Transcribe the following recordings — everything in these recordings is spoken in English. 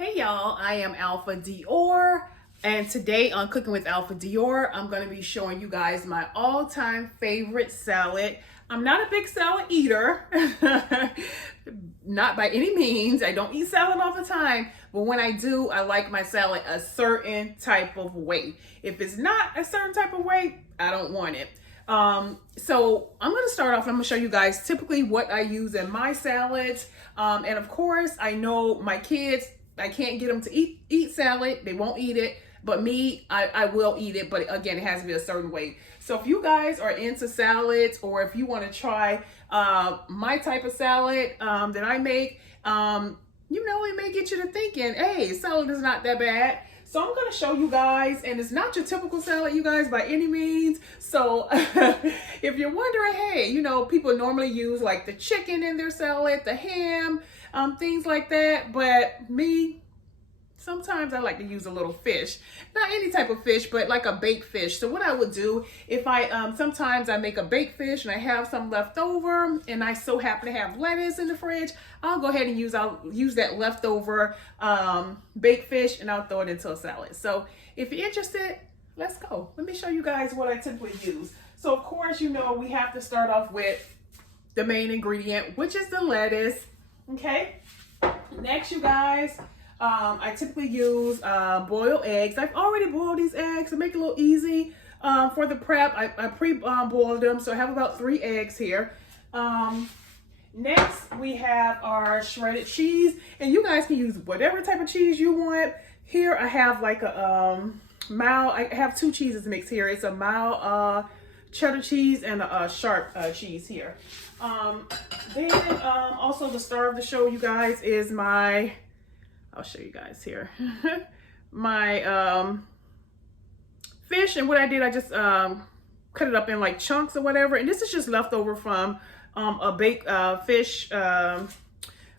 Hey y'all, I am AlphaDior, and today on Cooking with AlphaDior, I'm going to be showing you guys my all-time favorite salad. I'm not a big salad eater, not by any means. I don't eat salad all the time, but when I do, I like my salad a certain type of way. If it's not a certain type of way, I don't want it. So I'm going to start off, I'm going to show you guys typically what I use in my salads. And of course, I know my kids, I can't get them to eat salad. They won't eat it. But me, I will eat it. But again, it has to be a certain way. So if you guys are into salads, or if you want to try my type of salad that I make, you know, it may get you to thinking, hey, salad is not that bad. So I'm going to show you guys, and it's not your typical salad, you guys, by any means. So if you're wondering, hey, you know, people normally use like the chicken in their salad, the ham, things like that. But me, sometimes I like to use a little fish. Not any type of fish, but like a baked fish. So what I would do, if I, sometimes I make a baked fish and I have some left over and I so happen to have lettuce in the fridge, I'll go ahead and I'll use that leftover baked fish and I'll throw it into a salad. So if you're interested, let's go. Let me show you guys what I typically use. So of course, you know, we have to start off with the main ingredient, which is the lettuce. Okay. Next, you guys, I typically use boiled eggs. I've already boiled these eggs to make it a little easy for the prep. I pre-boiled them, so I have about 3 eggs here. Next, we have our shredded cheese, and you guys can use whatever type of cheese you want. Here, I have like a mild. I have 2 cheeses mixed here. It's a mild cheddar cheese and a sharp cheese here. Then also the star of the show, you guys, is my. I'll show you guys here. My fish, and what I did, I just cut it up in like chunks or whatever. And this is just leftover from a baked fish,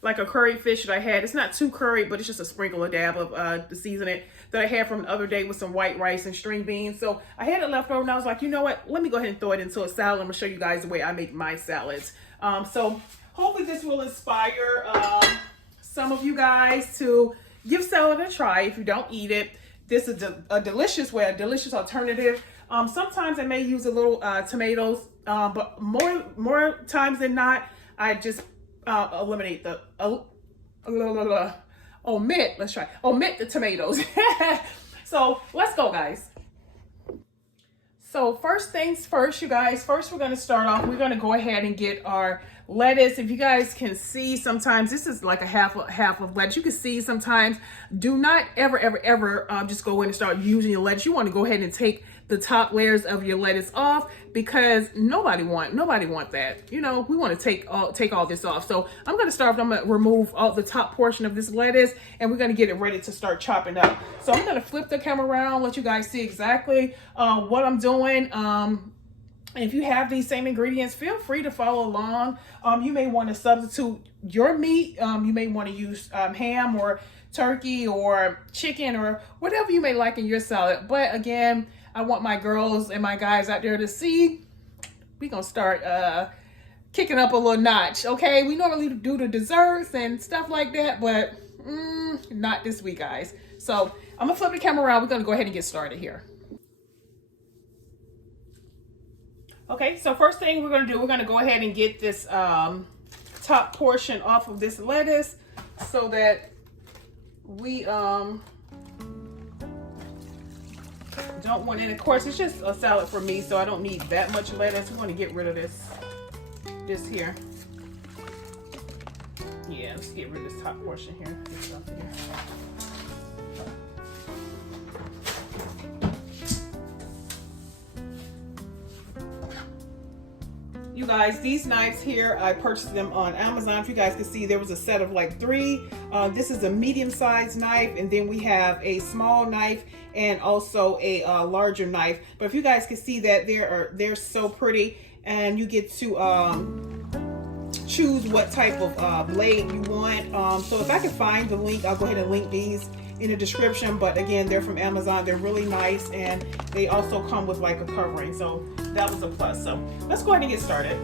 like a curry fish that I had. It's not too curry, but it's just a sprinkle, a dab of the seasoning that I had from the other day with some white rice and string beans. So I had it left over and I was like, you know what? Let me go ahead and throw it into a salad. I'm gonna show you guys the way I make my salads. So hopefully this will inspire some of you guys to give salad a try if you don't eat it. This is a delicious way, a delicious alternative. Sometimes I may use a little tomatoes, but more times than not, I just eliminate the omit the tomatoes. So let's go, guys. So first things first, you guys. First, we're going to start off. We're going to go ahead and get our lettuce. If you guys can see, sometimes this is like a half of lettuce. You can see sometimes. Do not ever just go in and start using your lettuce. You want to go ahead and take the top layers of your lettuce off, because nobody want that. You know, we want to take all this off. So I'm going to start. I'm going to remove all the top portion of this lettuce, and we're going to get it ready to start chopping up. So I'm going to flip the camera around, let you guys see exactly what I'm doing. If you have these same ingredients, feel free to follow along. You may want to substitute your meat. You may want to use ham or turkey or chicken or whatever you may like in your salad. But again, I want my girls and my guys out there to see. We're going to start kicking up a little notch, okay? We normally do the desserts and stuff like that, but not this week, guys. So I'm going to flip the camera around. We're going to go ahead and get started here. Okay, so first thing we're going to do, we're going to go ahead and get this top portion off of this lettuce so that we don't want it. Of course, it's just a salad for me, so I don't need that much lettuce. We're going to get rid of this here. Yeah, let's get rid of this top portion here. This stuff here. You guys, these knives here, I purchased them on Amazon. If you guys can see, there was a set of like 3. This is a medium-sized knife, and then we have a small knife and also a larger knife. But if you guys can see that they're so pretty, and you get to choose what type of blade you want. So if I can find the link, I'll go ahead and link these in the description. But again, they're from Amazon. They're really nice, and they also come with like a covering, so that was a plus. So let's go ahead and get started.